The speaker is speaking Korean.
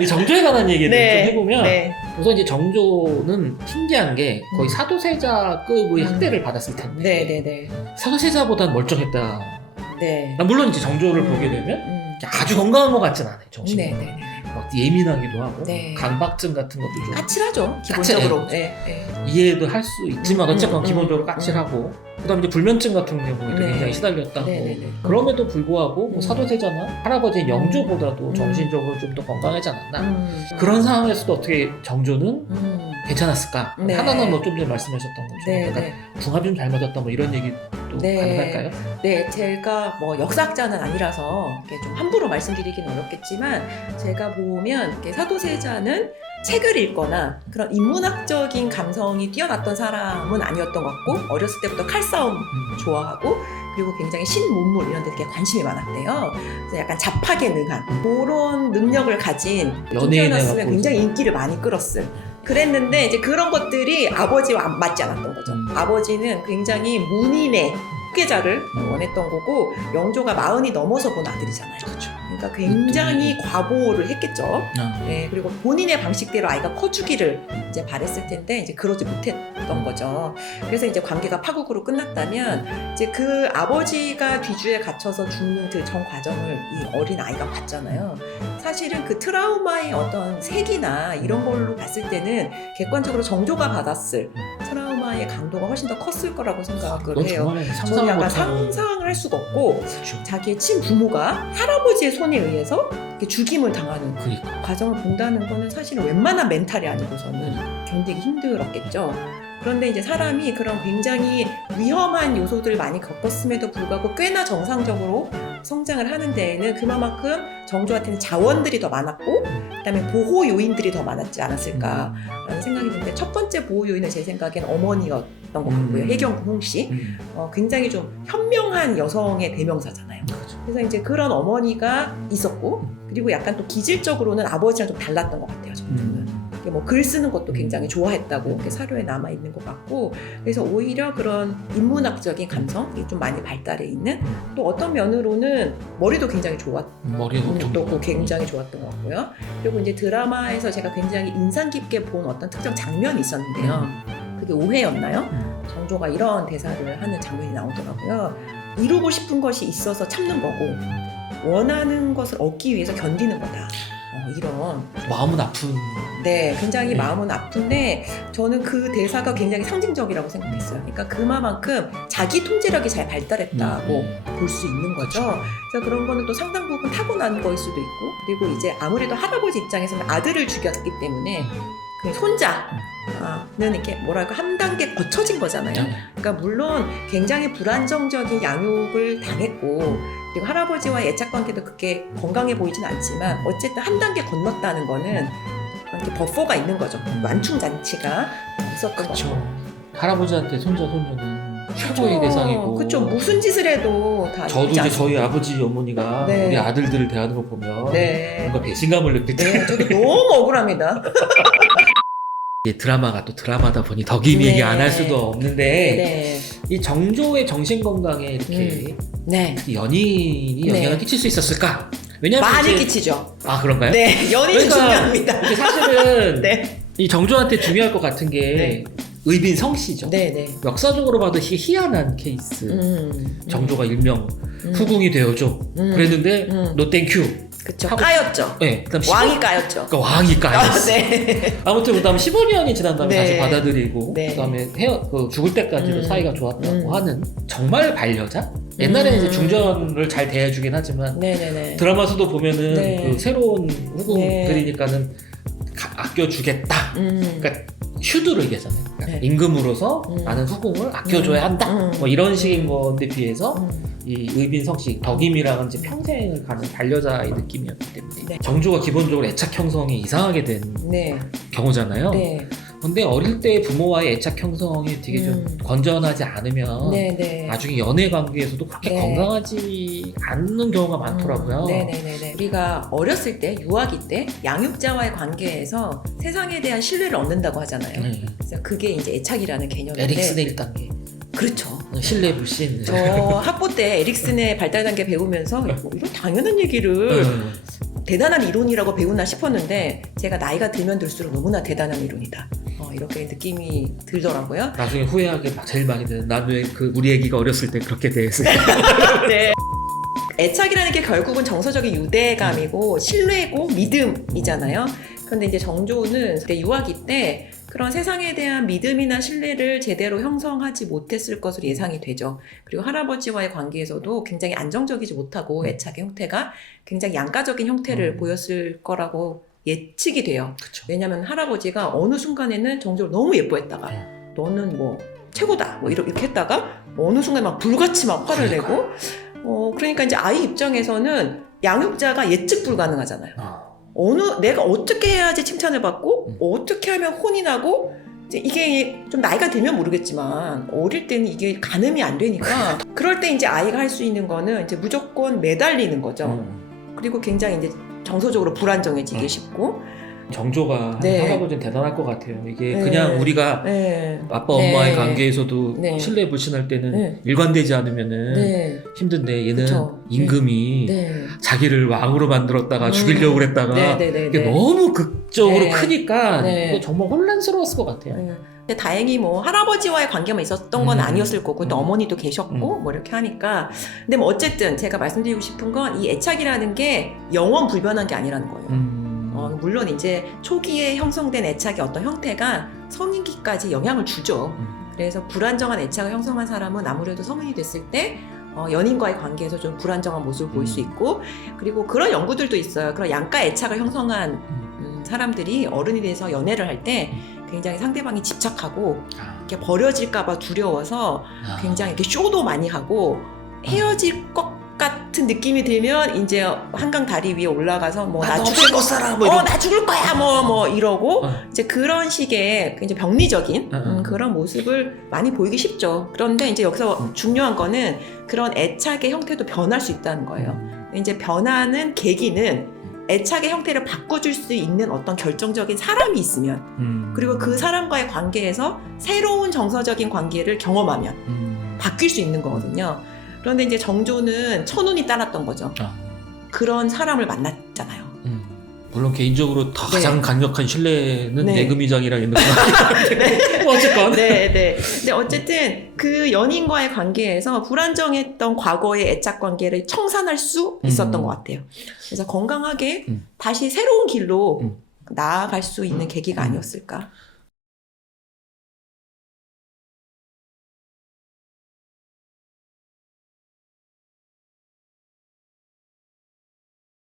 이 정조에 관한 얘기를 네. 좀 해보면 네. 우선 이제 정조는 신기한 게 거의 사도세자급의 학대를 받았을 텐데 네네네. 사도세자보다는 멀쩡했다. 네. 물론 이제 정조를 보게 되면 아주 건강한 것 같진 않아요. 정신이. 네네네. 막 예민하기도 하고 네. 강박증 같은 것도 좀 까칠하죠. 기본적으로. 네. 네. 이해도 할 수 있지만 어쨌건 음, 기본적으로 까칠하고 그다음에 이제 불면증 같은 경우에도 네. 굉장히 시달렸다고. 네네네. 그럼에도 불구하고 뭐 사도세자나 할아버지 영조보다도 음. 정신적으로 좀 더 건강하지 않았나. 그런 상황에서도 어떻게 정조는 괜찮았을까? 네. 하나는 뭐 좀 전에 말씀하셨던 것처럼 네. 약간 네. 궁합이 좀 잘 맞았다 뭐 이런 얘기도 네. 가능할까요? 네, 제가 뭐 역사학자는 아니라서 이렇게 좀 함부로 말씀드리긴 어렵겠지만 제가 보면 이렇게 사도세자는 책을 읽거나 그런 인문학적인 감성이 뛰어났던 사람은 아니었던 것 같고 어렸을 때부터 칼싸움 좋아하고 그리고 굉장히 신문물 이런 데 되게 관심이 많았대요. 그래서 약간 잡학에 능한 그런 능력을 가진 연예인에 태어났으면 갖고 굉장히 인기를 많이 끌었을 그랬는데 이제 그런 것들이 아버지와 안 맞지 않았던 거죠. 아버지는 굉장히 문인의 후계자를 원했던 거고 영조가 40이 넘어서 본 아들이잖아요. 그렇죠. 그러니까 굉장히 과보를 했겠죠. 네, 그리고 본인의 방식대로 아이가 커주기를 이제 바랬을 텐데 이제 그러지 못했던 거죠. 그래서 이제 관계가 파국으로 끝났다면 이제 그 아버지가 뒤주에 갇혀서 죽는 그 전 과정을 이 어린 아이가 봤잖아요. 사실은 그 트라우마의 어떤 색이나 이런 걸로 봤을 때는 객관적으로 정조가 받았을 트라우마의 강도가 훨씬 더 컸을 거라고 생각을 그건 해요. 정말 저는 상상을 약간 못하는. 상상을 할 수가 없고 그렇죠. 자기의 친부모가 할아버지의 손에 의해서 이렇게 죽임을 당하는 그러니까. 과정을 본다는 거는 사실은 웬만한 멘탈이 아니고서는 견디기 힘들었겠죠. 그런데 이제 사람이 그런 굉장히 위험한 요소들을 많이 겪었음에도 불구하고 꽤나 정상적으로 성장을 하는 데에는 그만큼 정조한테는 자원들이 더 많았고 그다음에 보호 요인들이 더 많았지 않았을까라는 생각이 드는데 첫 번째 보호 요인은 제 생각엔 어머니였던 것 같고요. 해경궁 홍씨. 굉장히 좀 현명한 여성의 대명사잖아요. 그래서 이제 그런 어머니가 있었고 그리고 약간 또 기질적으로는 아버지랑 좀 달랐던 것 같아요. 정조는. 뭐 글 쓰는 것도 굉장히 좋아했다고 이렇게 사료에 남아 있는 것 같고 그래서 오히려 그런 인문학적인 감성이 좀 많이 발달해 있는 또 어떤 면으로는 머리도 굉장히 머리도 또 굉장히 좋았던 것 같고요. 그리고 이제 드라마에서 제가 굉장히 인상 깊게 본 어떤 특정 장면이 있었는데요. 그게 오해였나요? 정조가 이런 대사를 하는 장면이 나오더라고요. 이루고 싶은 것이 있어서 참는 거고 원하는 것을 얻기 위해서 견디는 거다. 이런 마음은 아픈. 네, 굉장히 네. 마음은 아픈데 저는 그 대사가 굉장히 상징적이라고 생각했어요. 그러니까 그만큼 자기 통제력이 잘 발달했다고 볼 수 있는 거죠. 그래서 그런 거는 또 상당 부분 타고난 거일 수도 있고 그리고 이제 아무래도 할아버지 입장에서는 아들을 죽였기 때문에 그 손자는 이렇게 뭐랄까 한 단계 거쳐진 거잖아요. 그러니까 물론 굉장히 불안정적인 양육을 당했고 그리고 할아버지와의 애착관계도 그렇게 건강해 보이진 않지만 어쨌든 한 단계 건넜다는 거는 이렇게 버퍼가 있는 거죠. 완충잔치가 있었던 거죠. 그렇죠. 할아버지한테 손자 손녀는 최고의 대상이고. 그렇죠. 무슨 짓을 해도 다 저도 있지 이제 않습니까? 저희 아버지 어머니가 네. 우리 아들들을 대하는 거 보면 네. 뭔가 배신감을 느낄 때 네, 저도 너무 억울합니다. 이게 드라마가 또 드라마다 보니 덕임 얘기 안 할 수도 없는데 네. 이 정조의 정신 건강에 이렇게 네. 연인이 네. 영향을 끼칠 수 있었을까? 왜냐면 많이 이제 끼치죠. 아 그런가요? 네, 연인이 그러니까 중요합니다. 이게 사실은 네. 이 정조한테 중요할 것 같은 게 네. 의빈성 씨죠. 네, 네. 역사적으로 봐도 희한한 케이스. 정조가 일명 음. 후궁이 되어줘. 그랬는데 노 땡큐. 그쵸. 하고- 까였죠. 네, 그다음 왕이 까였죠. 그러니까 왕이 까였어. 네. 아무튼 그다음 15년이 지난 다음에 네. 다시 받아들이고 네. 그다음에 죽을 때까지도 사이가 좋았다고 하는 정말 반려자? 옛날에는 이제 음. 중전을 잘 대해주긴 하지만 네네네. 드라마에서도 보면은 네. 그 새로운 후궁들이니까는 아껴주겠다. 그러니까 슈드를 얘기하잖아요. 그러니까 네. 임금으로서 나는 후궁을 아껴줘야 한다. 뭐 이런 식인 건데 비해서 이 의빈성 씨 덕임이랑은 이제 평생을 가는 반려자의 느낌이었기 때문에 네. 정조가 기본적으로 애착 형성이 이상하게 된 네. 경우잖아요. 네. 근데 어릴 때 부모와의 애착 형성이 되게 좀 건전하지 않으면 네. 네. 나중에 연애 관계에서도 그렇게 네. 건강하지 않는 경우가 많더라고요. 네네네. 우리가 어렸을 때, 유아기 때 양육자와의 관계에서 세상에 대한 신뢰를 얻는다고 하잖아요. 네. 그래서 그게 이제 애착이라는 개념인데. 에릭슨의 1단계. 그렇죠. 신뢰 불신. 저 학부 때 에릭슨의 발달 단계 배우면서 이런 당연한 얘기를 대단한 이론이라고 배우나 싶었는데 제가 나이가 들면 들수록 너무나 대단한 이론이다. 이렇게 느낌이 들더라고요. 나중에 후회하게 제일 많이 드는 나는 왜 우리 애기가 어렸을 때 그렇게 대했을까. 네. 애착이라는 게 결국은 정서적인 유대감이고 신뢰고 믿음이잖아요. 그런데 이제 정조는 그때 유아기 때 그런 세상에 대한 믿음이나 신뢰를 제대로 형성하지 못했을 것으로 예상이 되죠. 그리고 할아버지와의 관계에서도 굉장히 안정적이지 못하고 애착의 형태가 굉장히 양가적인 형태를 보였을 거라고 예측이 돼요. 그쵸. 왜냐하면 할아버지가 어느 순간에는 정조를 너무 예뻐했다가 너는 뭐 최고다 뭐 이렇게 했다가 어느 순간 막 불같이 막 화를 내고 그러니까 이제 아이 입장에서는 양육자가 예측 불가능하잖아요. 내가 어떻게 해야지 칭찬을 받고 어떻게 하면 혼이 나고 이게 좀 나이가 들면 모르겠지만 어릴 때는 이게 가늠이 안 되니까 그럴 때 이제 아이가 할 수 있는 거는 이제 무조건 매달리는 거죠. 그리고 굉장히 이제 정서적으로 불안정해지기 쉽고 정조가 네. 할아버지는 대단할 것 같아요. 이게 네. 그냥 우리가 네. 아빠 엄마의 네. 관계에서도 네. 신뢰 불신할 때는 네. 일관되지 않으면은 네. 힘든데 얘는 그쵸. 임금이 네. 자기를 왕으로 만들었다가 죽이려고 그랬다가 네. 이게 너무 극적으로 네. 크니까 네. 이거 정말 혼란스러웠을 것 같아요. 근데 다행히 뭐 할아버지와의 관계만 있었던 건 아니었을 거고 또 어머니도 계셨고 뭐 이렇게 하니까 근데 뭐 어쨌든 제가 말씀드리고 싶은 건 이 애착이라는 게 영원 불변한 게 아니라는 거예요. 물론 이제 초기에 형성된 애착의 어떤 형태가 성인기까지 영향을 주죠. 그래서 불안정한 애착을 형성한 사람은 아무래도 성인이 됐을 때 연인과의 관계에서 좀 불안정한 모습을 보일 수 있고 그리고 그런 연구들도 있어요. 그런 양가 애착을 형성한 사람들이 어른이 돼서 연애를 할 때 굉장히 상대방이 집착하고 이렇게 버려질까봐 두려워서 굉장히 이렇게 쇼도 많이 하고 헤어질 것 같은 느낌이 들면 이제 한강 다리 위에 올라가서 뭐 나 죽을 거 살아 나 죽을 거야 뭐 이러고 이제 그런 식의 이제 병리적인 그런 모습을 많이 보이기 쉽죠. 그런데 이제 여기서 중요한 거는 그런 애착의 형태도 변할 수 있다는 거예요. 이제 변하는 계기는 애착의 형태를 바꿔줄 수 있는 어떤 결정적인 사람이 있으면 그리고 그 사람과의 관계에서 새로운 정서적인 관계를 경험하면 바뀔 수 있는 거거든요. 그런데 이제 정조는 천운이 따랐던 거죠. 그런 사람을 만났잖아요. 물론 개인적으로 더 네. 가장 강력한 신뢰는 네. 내금이장이랑 있는 것 같아요. 어쨌건. 네. 근데 어쨌든 그 연인과의 관계에서 불안정했던 과거의 애착 관계를 청산할 수 있었던 것 같아요. 그래서 건강하게 다시 새로운 길로 나아갈 수 있는 계기가 아니었을까.